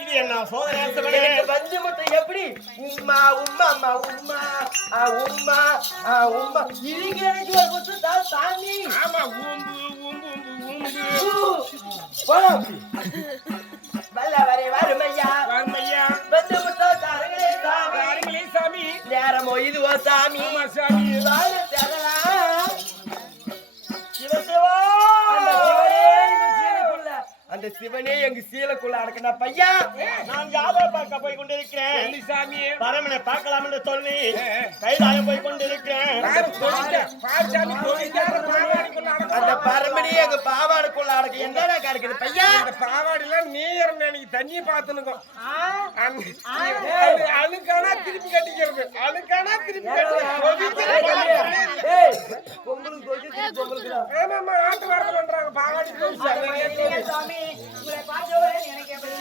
இது என்ன சோதனை வந்து மட்டும் எப்படி உம்மா உம்மா அம்மா உம்மா உம்மா உம்மா இருக்கிறது சாமி. ஆமா ஊம்பு ஊம்பு ஊம்பு போலாம் வல்ல வரை வறுமையா வறுமையா வந்து மட்டும் தாருங்களே சாமி தாருங்களே சாமி நேரமோ இதுவோ சாமி சாமி வாழ தரலாம் சிவசிவா அந்த சிவனே எங்க சீலக்குள்ள அடக்கனா பையா. நான் யாதவ பார்க்க போய் கொண்டிருக்கிறேன் சாமி. பரமனை பார்க்கலாம் என்று சொல்லி கைதாய போய் கொண்டிருக்கிறேன். அந்த பரமனே எங்க பாவாடுக்குள்ள அடக்க என்னடா கிடைக்குது பையா. அந்த பாவாடில நீ இருந்த எனக்கு தண்ணி பார்த்துனுங்க அழுக்கானா திருப்பி கட்டிக்கிறது அழுக்கானா திருப்பி ஆட்டு வர பண்றாங்க பாவாடி சாமி. உங்களை பார்த்தவரை எனக்கு எப்படி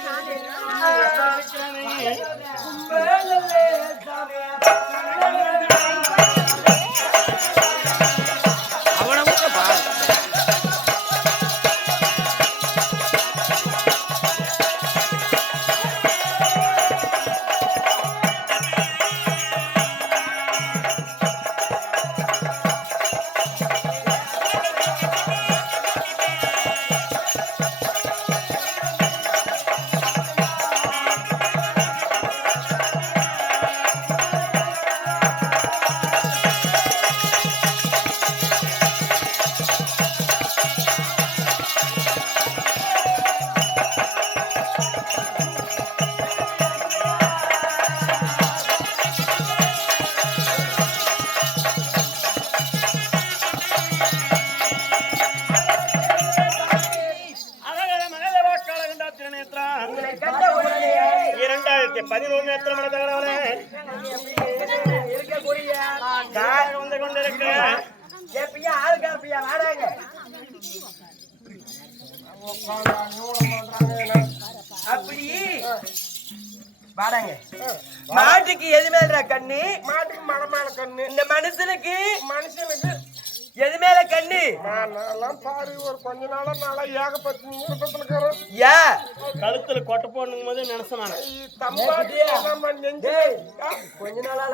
மாட்டுக்கு எது மேல கண்ணு? மாட்டுக்கு மலை மேல கண்ணு. இந்த மனுஷனுக்கு எது மேல கண்ணு? பாரு ஒரு கொஞ்ச நாளா கழுத்துல கொட்டை போடணும் போது நினைச்சேன் கொஞ்ச நாளால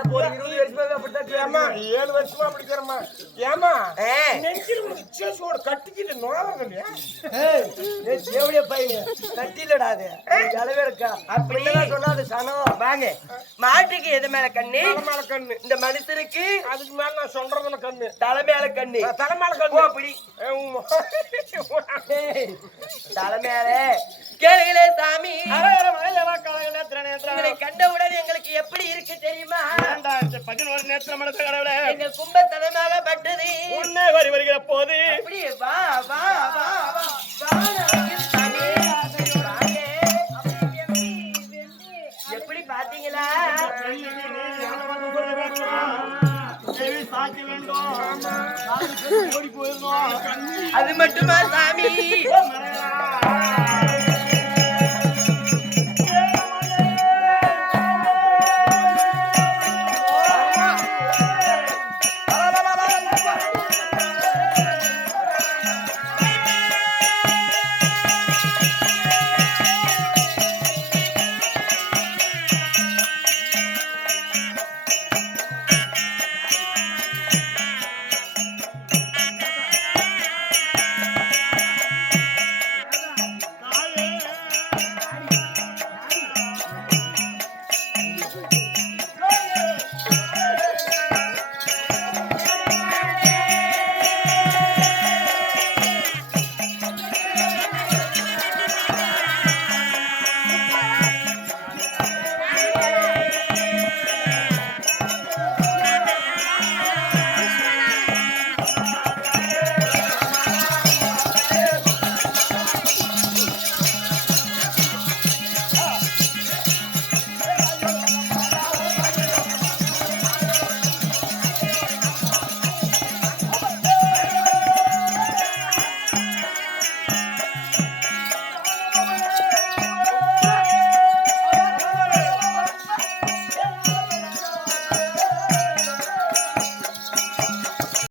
7 வருஷமா அப்படிக்கிறமா. ஏமா நெஞ்சில் கட்டிக்கிட்டு நோவலையா பையன் கட்டிலடாது அளவேக்கா அப்படின்னா சொன்னாது சனம் வாங்க. மாட்டுக்கு எது மேல கண்ணு? மேல கண்ணு. இந்த மனுஷனுக்கு அதுக்கு மேல நான் சொல்றதுல கண்ணு தலை மேல கண்ணு. கண்ணு தலைமையில ஓ கண்ணு அப்படி ஏய், தலைமையில கேளுங்களே சாமி, அரகர மலையவா கலக நேத்திர நேத்திர உங்களை கண்டவுடன் எங்களுக்கு எப்படி இருக்கு தெரியுமா? 2011 நேத்திர மனச கடவுளே எங்கள் கும்பத்தனமாக பட்டது. உன்னே வரி வருகிற போது அப்படி வா வா வா வா வா சாமி, வாங்க. எப்படி பாத்தீங்களா? சாட்சி வேண்டும் ஓடி போயிருந்தோம் அது மட்டுமா சாமி,